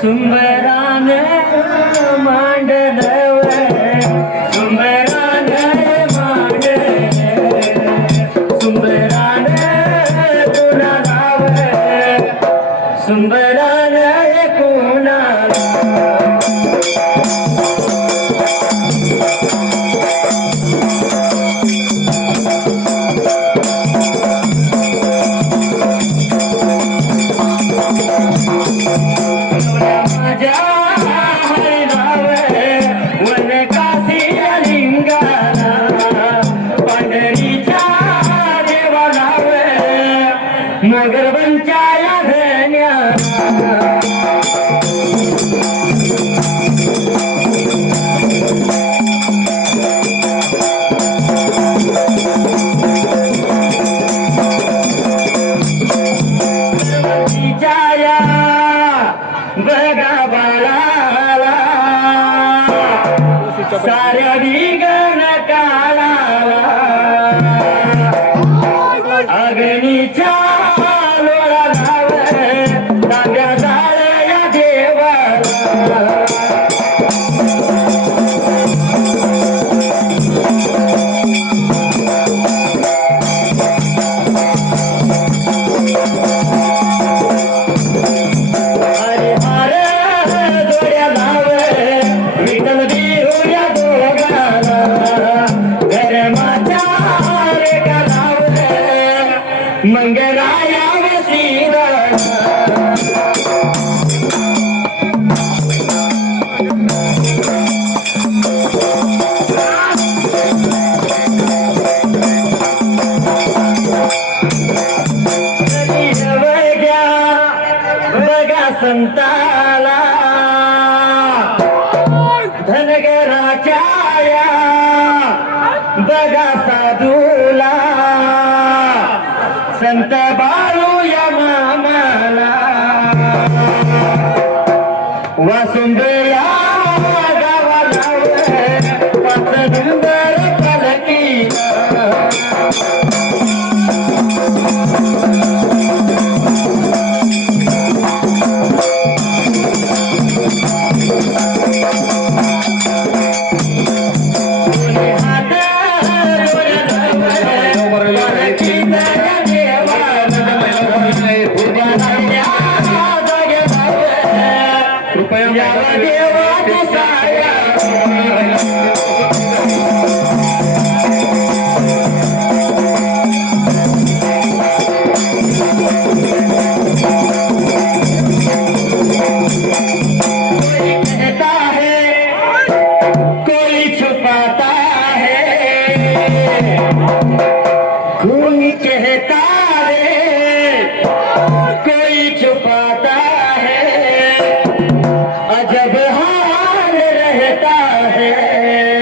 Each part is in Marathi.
सुंबरान मांडलव सुंबरान मांडल सुंबरान तुला नाव सुंबरान कोणा मगर बंचाया धन्या जाया बगा बाळाला साऱ्या विगण काळाला अग्नीच्या मंगराया वसीला बगा संताला धनगराच्या बगा साधूला संत बाळू या मामाला वासुंदर्या गावाला पाच नंबर पलकी कोई कहता है कोई छुपाता है अजब हाल रहता है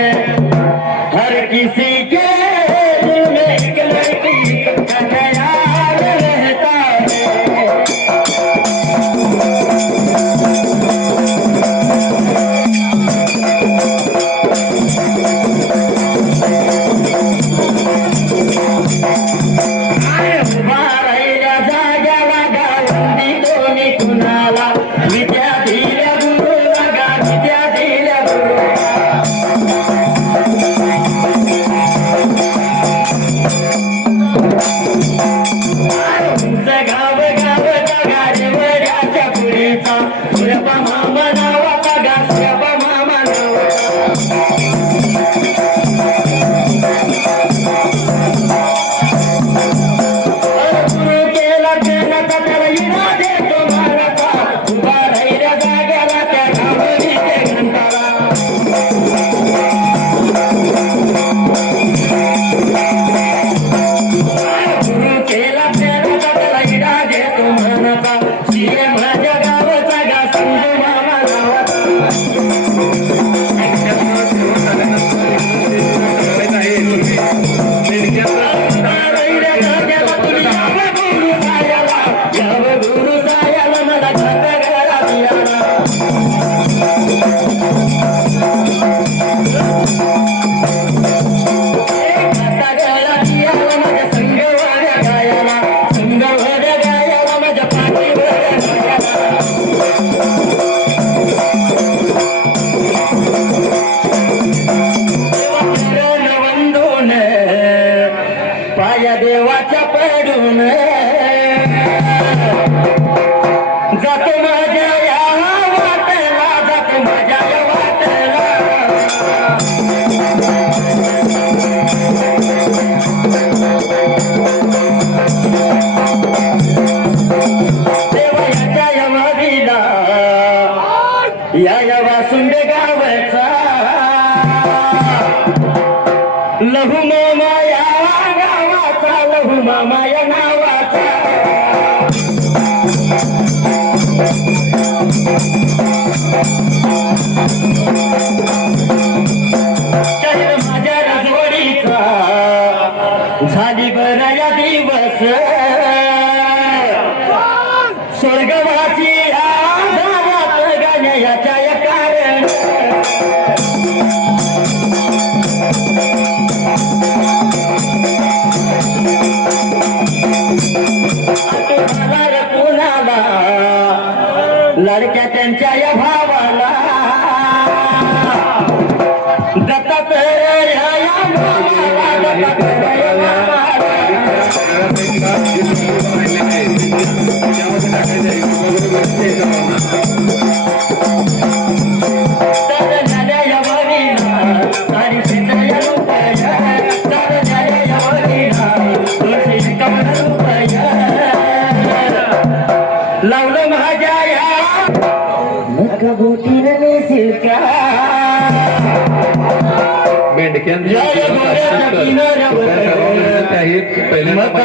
सोडून जातो माझ्या या वाटेला, जातो माझ्या या वाटेला. देवयाच्या या वाडीला या वासुंडे गावचा लहू मामा या गावाचा, लहू मामा या नावाचा. शहर माझ्या राजवाडीचा झाली बरा या दिवस, स्वर्गवासी या गावात गाण्याच्या या कारण. कुणाला लडक्या त्यांच्या या भावाला दत्तात या भावाला, दत्तात या भावाला. लावलं माझ्या या नका बोटीने सिरका मेंढक्यांच्या काही पहिल्यांदा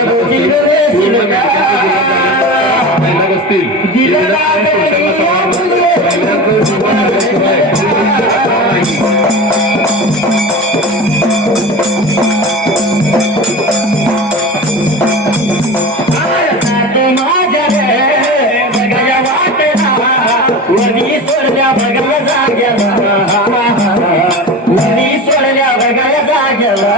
बसतील वनी सोडल्या बघायला जाग्याला, वनी सोडल्या बघायला जाग्याला.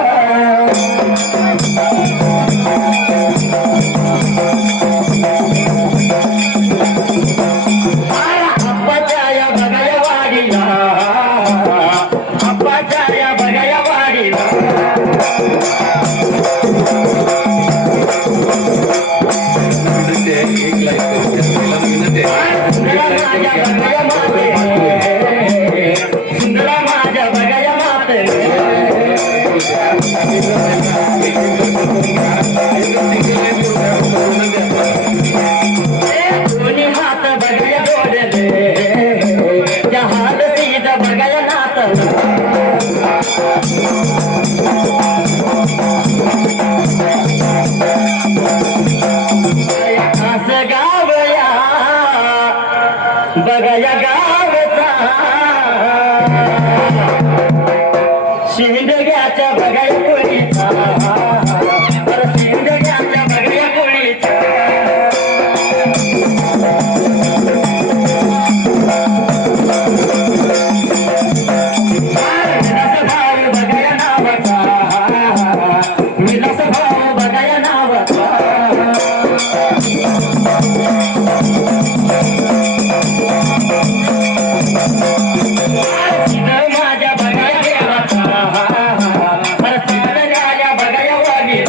अप्पाच्या या बघाया वाडीला, अप्पाच्या या बघाया वाडीला. एक लाईक सुंदरा माझ्या बघाया माते, दोन्ही हात बघाया जोडले, त्या हात सीत बघाया नात. असं गावया बघाया गावचा, शिंदग्याच्या बघाया कोळीचा, शिंदग्याच्या बघाया कोळीचा. विलास भाऊ बघाया नावाचा, विलास भाऊ बघाया नावाचा. माझ्या बघाया देवाचा, बघाया वागी.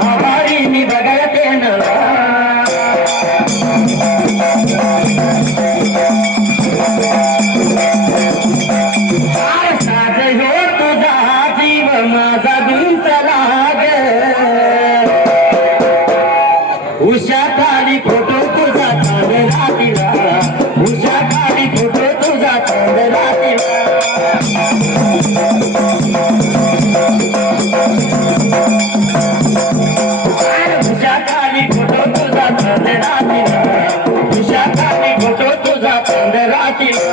आभारी मी बघाया तेन साज हो तुझा जीव माझा गुंतला ग. उषा खाली फोटो तुझा चांदला तिला, उषा खाली फोटो तुझा चांदला तिला. उषा खाली फोटो तुझा चांदला तिला, उषा खाली फोटो तुझा चांदला तिला.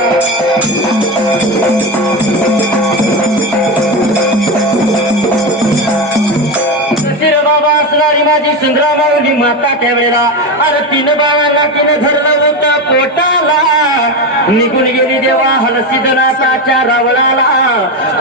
बाबा असणारी माझी सुंदरा माऊली माता त्यावेळेला, अरे 3 बाळांना तिने धरलं होतं पोटाला. निघून गेली देवा हलसिद्धनाथाच्या रावणाला,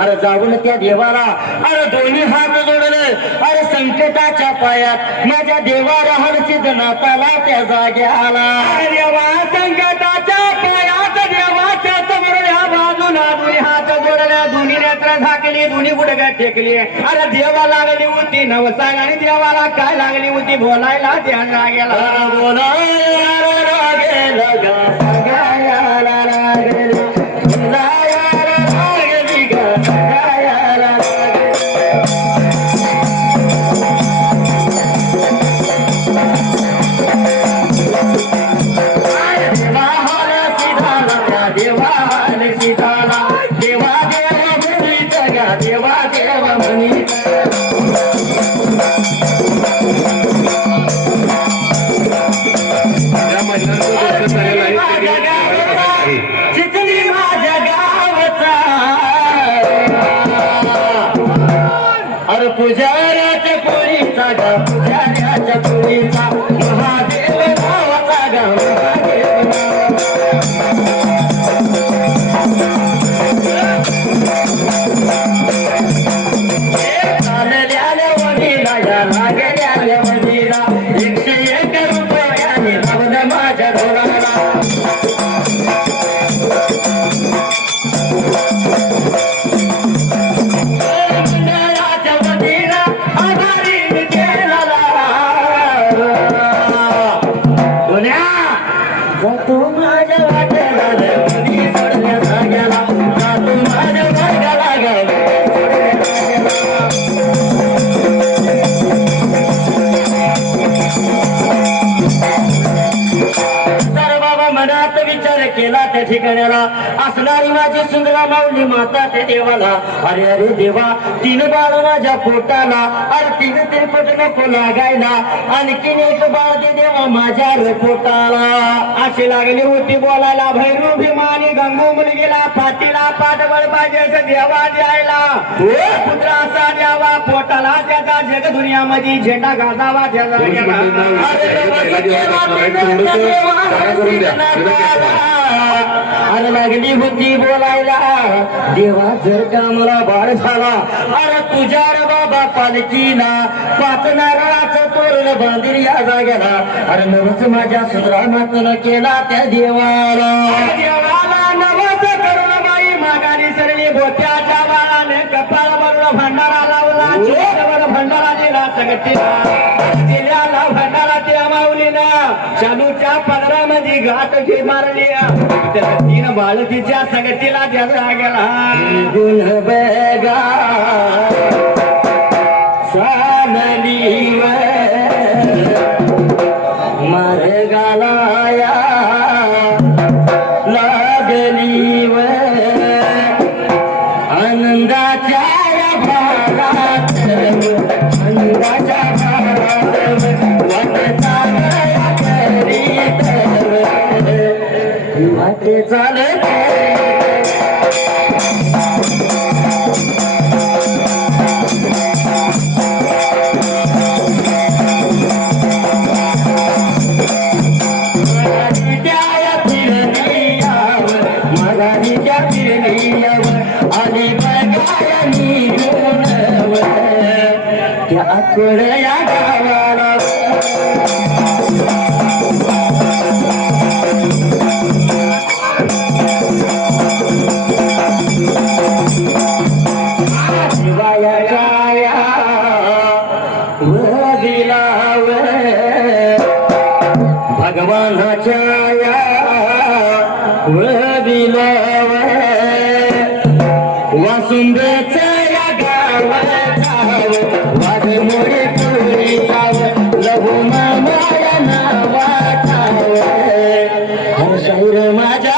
अरे जाऊन त्या देवाला अरे दोन्ही हात जोडले, अरे संकटाच्या पायात माझ्या देवा राहल सिद्धनाथाला त्या जाग्याला देवा संकटाच्या पायात देवाच्या समोरल्या बाजूला दोन्ही हात जोडल्या दोन्ही नेत्र झाकली दोन्ही गुडघ्या टेकली अरे देवा लागली होती नवसांग आणि देवाला काय लागली होती बोलायला त्या जाग्याला बोलायला लागेल गा सगायाला लागेल बोलायला लागली गा सगायाला लागेल देवाला सीताला देवा देवा म्हणीत गा देवा देवा म्हणीत या महिलांचं दर्शन झालेलं आहे. चिखली माझ्या गावचा अरे पुजाऱ्याच्या पोळीचा गा पुजाऱ्याच्या पोळीचा महादेव गावाचा गा महादेव चालल्याल्या वडीला या लागल्याल्या वडीला 101 रुपयाने लावलं माझ्या ढोराला मंडळाच्या वतीला आभारी मी केला दुनिया जातो माझ्या वाट्याला वडी सोडल्या जाग्याला जातो माझ्या वाट्याला गाव तर बाबा मनात विचार केला त्या ठिकाणाला असणारी माझी सुंदरा माऊली माता त्या देवाला अरे अरे देवा 3 बाळ माझ्या पोटाला अरे 3 तिरपट नको लागायला आणखीन 1 बाळ दे देवा माझ्या रे पोटाला अशी लागली होती बोलायला भैरू भीमानी गंगू मुलगीला पाठीला पाठबळ पाहिजे असं देवा द्यायला पुत्र असा द्यावा पोटाला त्याचा जग दुनियामध्ये झेंडा गाजावा त्याचा अरे लागली होती बोलायला देवा जर का मला बाळ झाला अरे तुझ्या रे बाबा पालखीला 5 नारळाचं तोरण बांधील या जाग्याला अरे नवस माझ्या सुंदरानातनं केला त्या देवाला नवस करून बाई मागारी सरली बोत्याच्या बाळाने कपाळ भरून भंडारा लावला चित्रवर भंडारा दिला सगटीला दिल्याला भंडारा त्या माऊलीला शालूच्या पदरामध्ये गाठ घे मारली त्या 3 बाळ तिच्या संगतीला द्यायला गेला गुण बेगा सानली मार्गाला या लागली व आनंदाच्या भागात आनंदाच्या भागात वाटचा करीत वाटे चालत आणि बघायनी त्या अकोड या गावाला शिवायाच्या या दिलाव भगवानाच्या या दिलाव वासुंदेच्या या गावाचा वाघ मोडे पुरीचा लघु माया नावाचा हर शहर माझ्या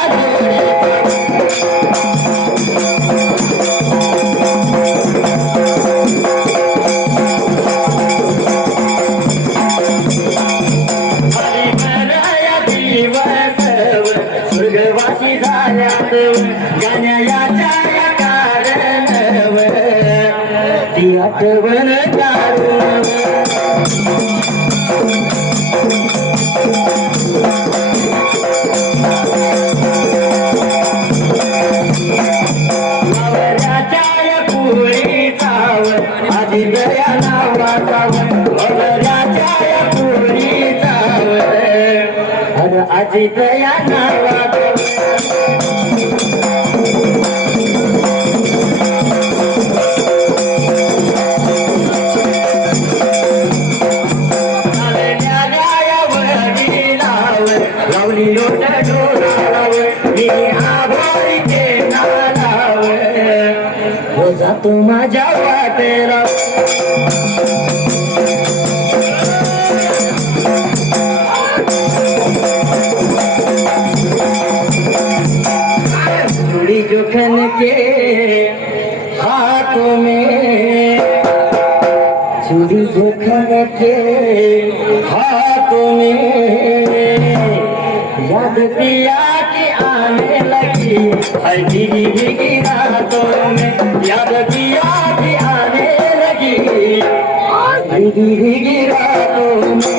स्वर्गवासी झाल्यात हसीत या नावात लावली लोट डोलावर मी आभारी ते नालावर जातो माझ्या वाटेला चूड़ी जोखन के हाथों में चूड़ी जोखन के हाथों में याद पिया की आने लगी हर भीगी भीगी रातों में याद पिया की आने लगी भीगी भीगी रातों में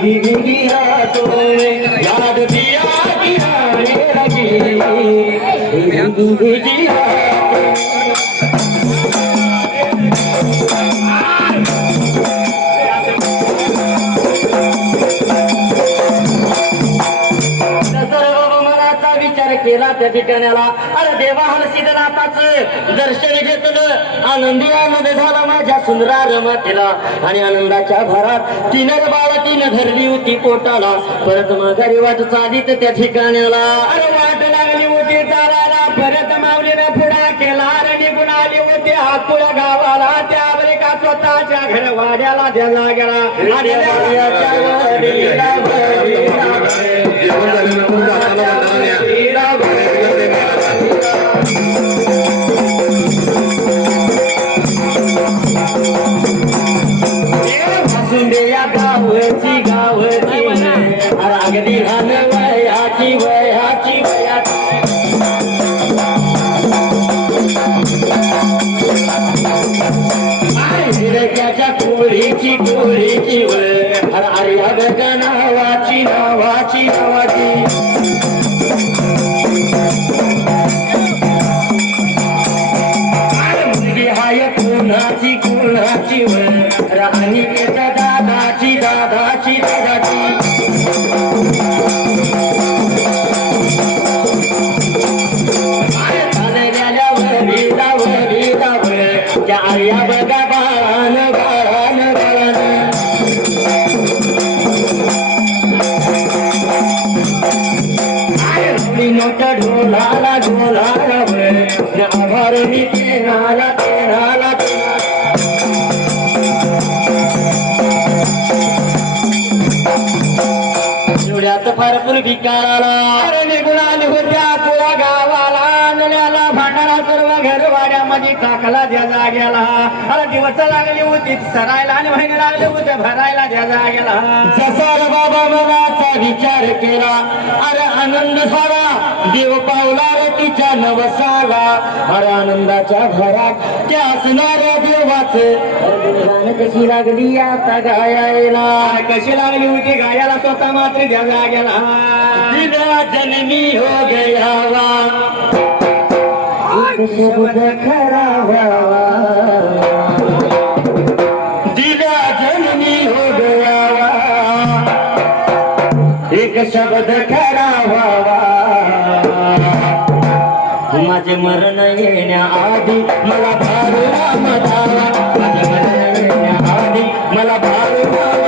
भीगी भीगी रातों में याद दिया कि आने लगी भीगी भीगी रातों मनाचा विचार केला त्या ठिकाणाला अरे देवा हलसिद्धनाथाचं दर्शन घेतलं आनंदी आनंद झाला माझ्या सुंदर मातेला आणि आनंदाच्या भरात तीनच बाळ तीन धरली होती पोटाला परत माघारी वाट चालीत त्या ठिकाणाला अरे वाट लागली होती चालायला परत माऊलीनं पुढा केला आणि निघून आली होती हातपुळ्या गावाला त्यावर का स्वतःच्या घर वाड्याला द्यायला गेला आणि जेवण झाल्यानंतर जाताना या गावची गावची अगदी घाल वयाची वयाची त्याच्या टोळीची टोळीची अरे अगद नावाची नावाची नावाची मुलगी हाय कोणाची कोणाची आणि त्याच्या दादाची दादाची दादाची त्या आर्या बघा बाळान बाळान बाळान नोट ढोलाला ढोलाला आभारणी तेनाला तेनाला एवढ्यात फारपूर भिकाराला अरे निघून आली होत्या तुला गावाला नल्याला भांडारा सर्व घरवाड्यामध्ये टाकला त्या जाग्याला अरे दिवस लागली होती सरायला आणि महिने लागले होते भरायला त्या जाग्याला जसा बाबा मनाचा विचार केला अरे आनंद झाला देव पावला रे तिच्या नवसाला अरे आनंदाच्या भरात त्या असणाऱ्या देवाचं कशी लागली आता गायाला कशी लागली होती गायाला स्वतः मात्र द्या जाग्याला दिला जन्मी हो गया शब्द खरा दिला जन्मी हो गया एक शब्द खरा माझे मरण येण्याआधी मला भारू नाम धावा माझे मरण येण्याआधी मला भारू नाम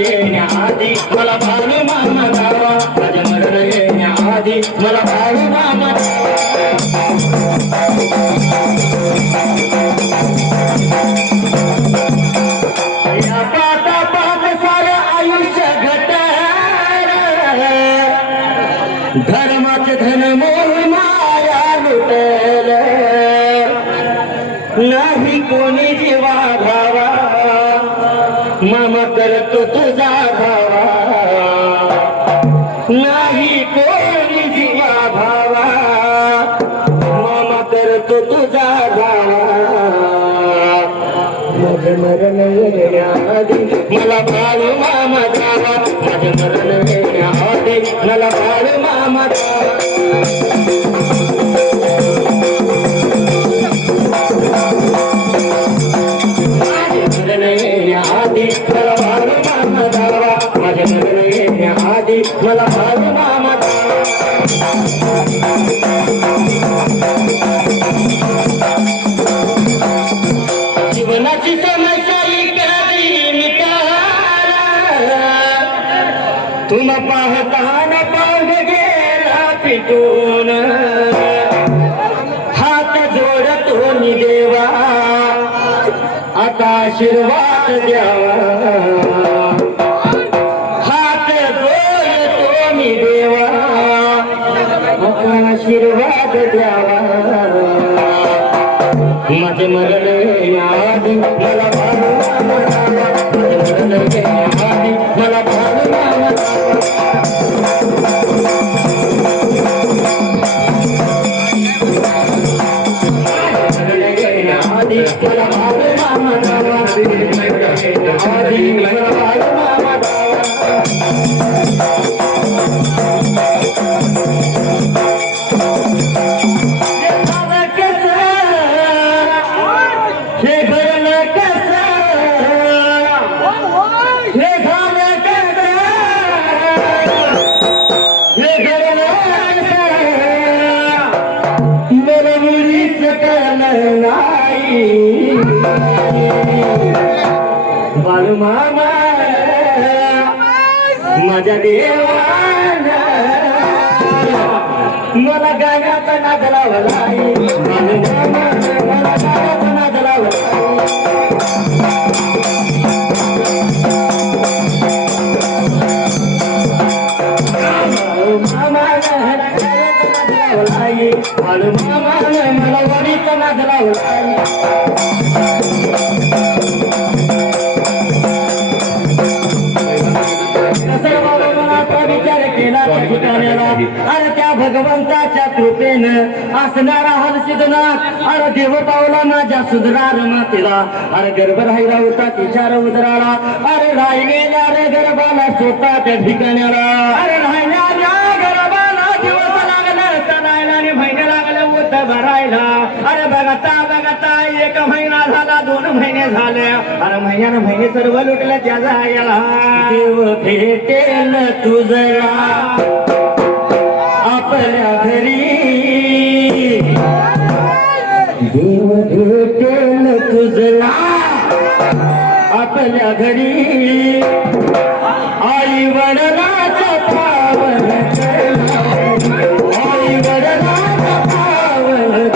येण्याआधी मला भाऊ मामा धावा माझे मरण येण्याआधी मला भाऊ मामा या पाता पात सारं आयुष्य घट धर्माचे धन मोह माया लुटल नाही कोणी जीवा भावा मामा करतो तुझा भावा नाही कोणी जीवा भावा मामा करतो तुझा भावा माझं मरण येण्याआधी मला बाळू मामा द्यावा, माझं मरण येण्याआधी मला बाळू मामा द्यावा. माझं मरण येण्याआधी मला बाळू मामा द्यावा, माझं मरण येण्याआधी मला बाळू मामा द्यावा. जीवनाची समस्या इकडे मिटाला, तुम पाहताना पाव गेला पिटून, हात जोडतो नि देवा आता आशीर्वाद द्यावा, हात जोडतो नि देवा आता आशीर्वाद द्यावा. माझे मरण येण्याआधी मला बाळू मामा द्यावा, माझे मरण येण्याआधी मला बाळू मामा द्यावा. मरण येण्याआधी मला बाळू मामा द्यावा, येण्याआधी मला बाळू मामा द्यावा. बाळू मामा माझ्या देवाना मला गाण्याचा नाद लावला, बाळू मामा मला गाण्याचा नाद लावला. बाळू मामा मला वडीचा नाद लावला. विचार केला त्या ठिकाणाला, अरे त्या भगवंताच्या कृपेनं असणारा हलसिद्धनाथ, अरे देव पावला माझ्या सुधरार मातेला, अरे गर्भ राहिला होता तिच्या उदराला, अरे राहिलेल्या रे गर्भाला स्वतः त्या ठिकाणाला, अरे राहिलेल्या गर्भाला दिवस लागला चलायला आणि महिने लागले उत भरायला. अरे बघता बघता 1 महिना झाला, 2 महिने झाले, अरे महिन्यानं महिने सर्व लुटलं त्याचा याला. देव भेटेल तुझला आपल्या घरी, देव भेटेल तुझला आपल्या घरी, आई वडिलाचा पावन आई वडिलाचा पावन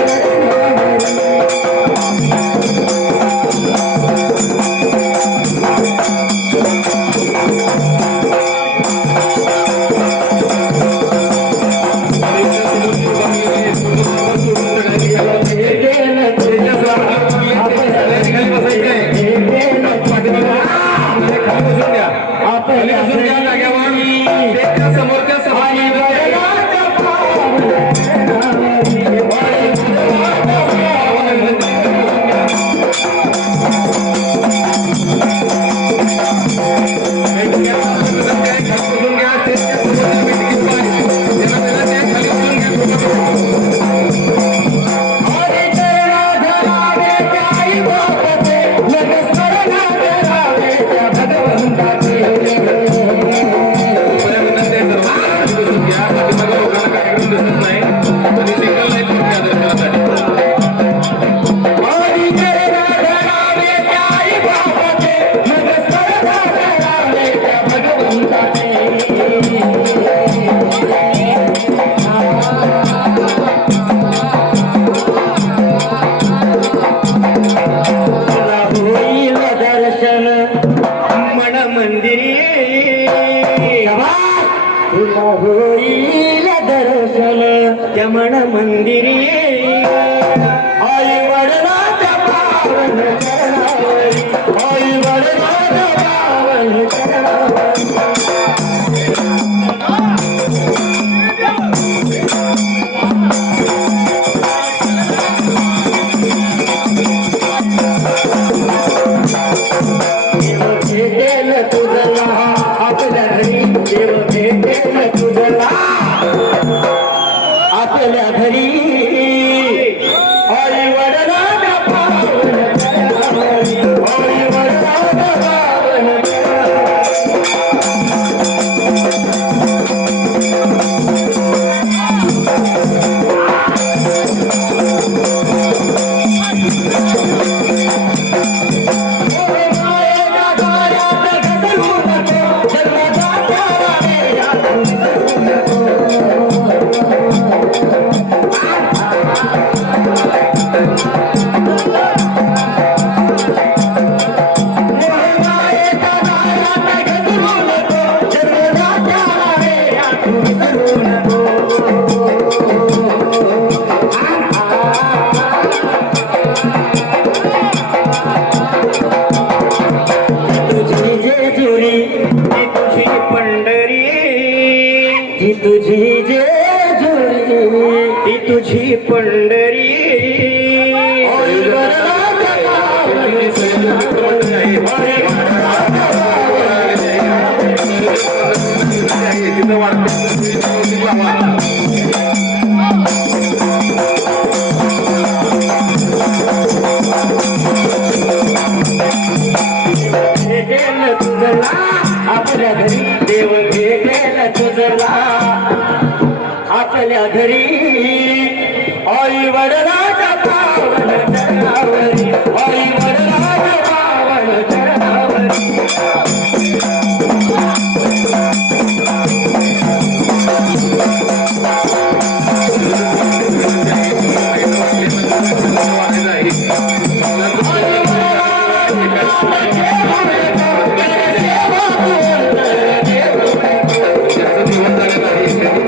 ज्याचं जीवन झालेलं आहे त्यांनी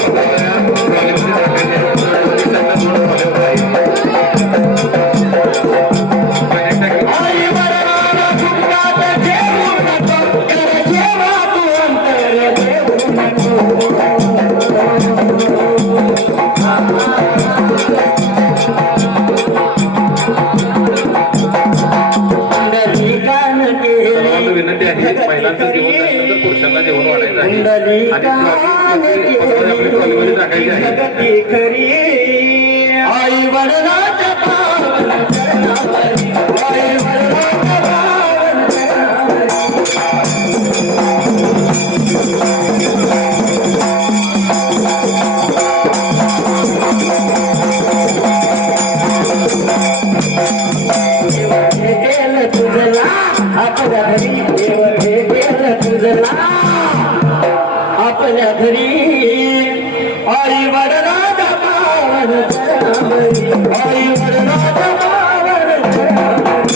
कॉलेजमध्ये टाकलेले त्यांना दोन फॉलोवर विनंती आहे महिलांचं जेवण झाल्यानंतर पुरुषांना जेवण वाढायचं आहे आणि आपली ट्रॉलीमध्ये टाकायची आहे आई वडिलांच्या पावन चरणावरी, आई वडिलांच्या पावन चरणावरी. हे केलं तुझला आपल्या घरी, देव हे केलं तुझला आपल्या घरी. आई वडिलांच्या पावन चरणावरी, आई वडिलांच्या पावन चरणावरी.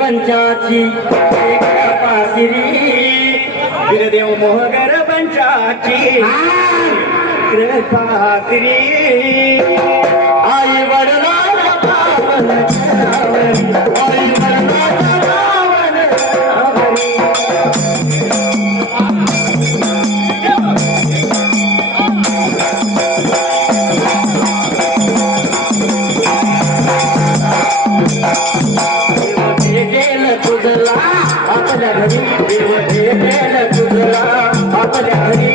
पंचाची देव मोहगर पंचाची कृपाश्री. आई वडिलांच्या पावन चरणावरी, आई वडिलांच्या पावन चरणावरी. तुझला आपल्या घरी, देव केलं तुझला आपल्या घरी.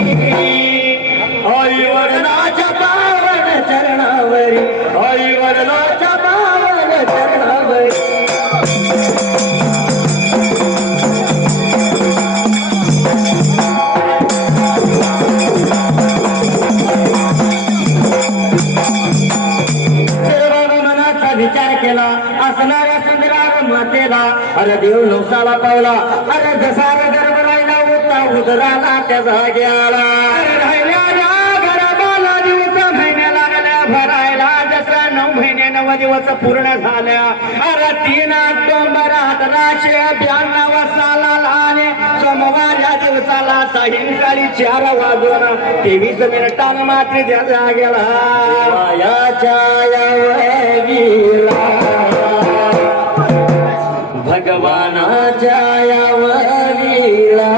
आई वडिलांच्या पावन चरणावरी, आई वडिलांच्या पावन चरणावरी. सर्वांनी मनाचा विचार केला असणाऱ्या संग्राम मातेला, अरे देव नवसाला पावला, अरे जसा गर्भ राहिला होता उदराला त्या जाग्याला. राहिल्या गरबाला दिवस महिने लागल्या भरायला, जसा 9 महिने 9 दिवस पूर्ण झाल्या. अरे 3 ऑक्टोबर 1892 साला आले सोमवार या दिवसाला सायंकाळी 4 वाजून 23 मिनिटांना मात्र त्या जाग्याला याच्या यावरीला भगवानाच्या यावरीला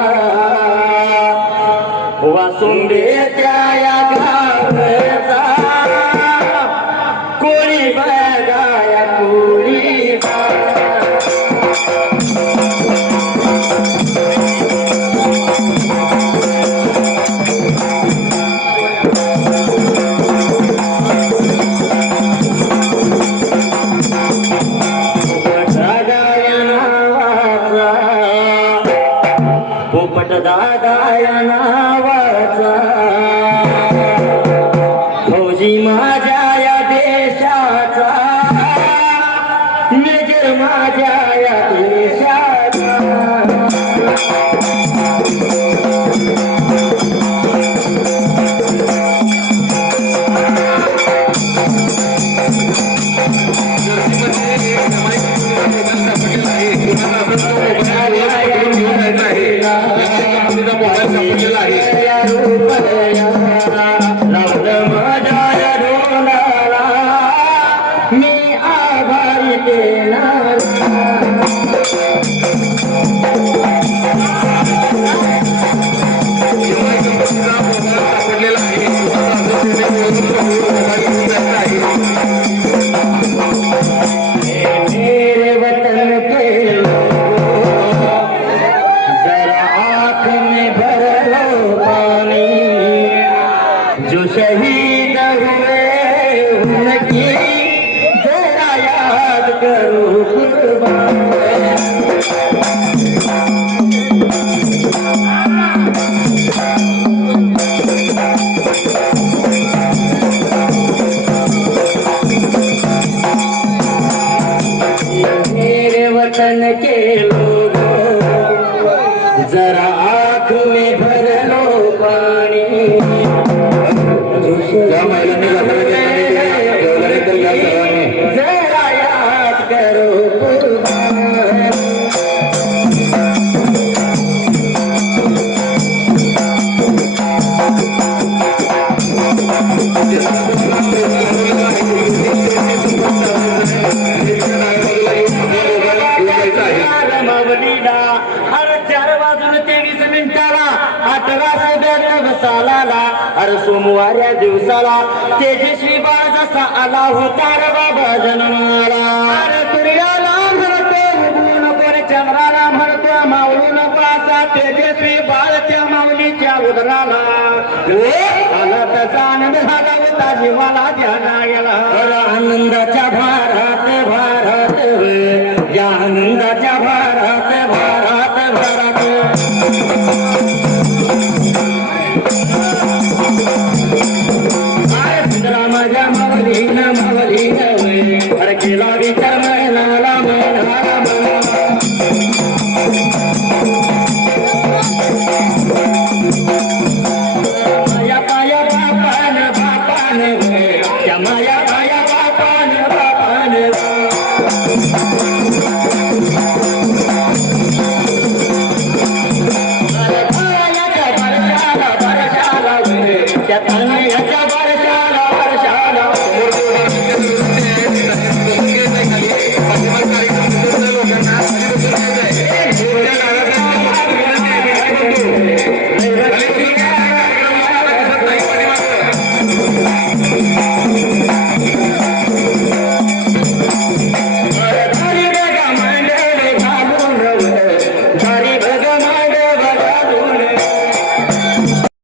वासुंदेच्या या गावचा कोळी बगाया कोळी पोपट दादा या नावाचा फौजी माझ्या या देशाचा, मेजर माझ्या या देशाचा. मी आभारी देणार. दर्शन केलो जरा आँख में भर लो पाणी ज्या महिलांनी जाताना जेवणाने तर या सर्वांनी जरा याद करो कुर्बान. रमावलीला अरे 4 वाजून 23 मिनिटाला 1892 सालाला अरे सोमवाऱ्या दिवसाला तेजस्वी बाळ जसा आला होता रे बाबा जन्माला. अरे सूर्याला म्हणतो उगवून कोण चंद्राला म्हणतो मावळू नको असा तेजस्वी बाळ त्या माऊलीच्या उदराला आला त्याचा आनंद झाला होता जीवाला ध्याना गेला. आनंदाच्या भारात या आनंदाच्या भारात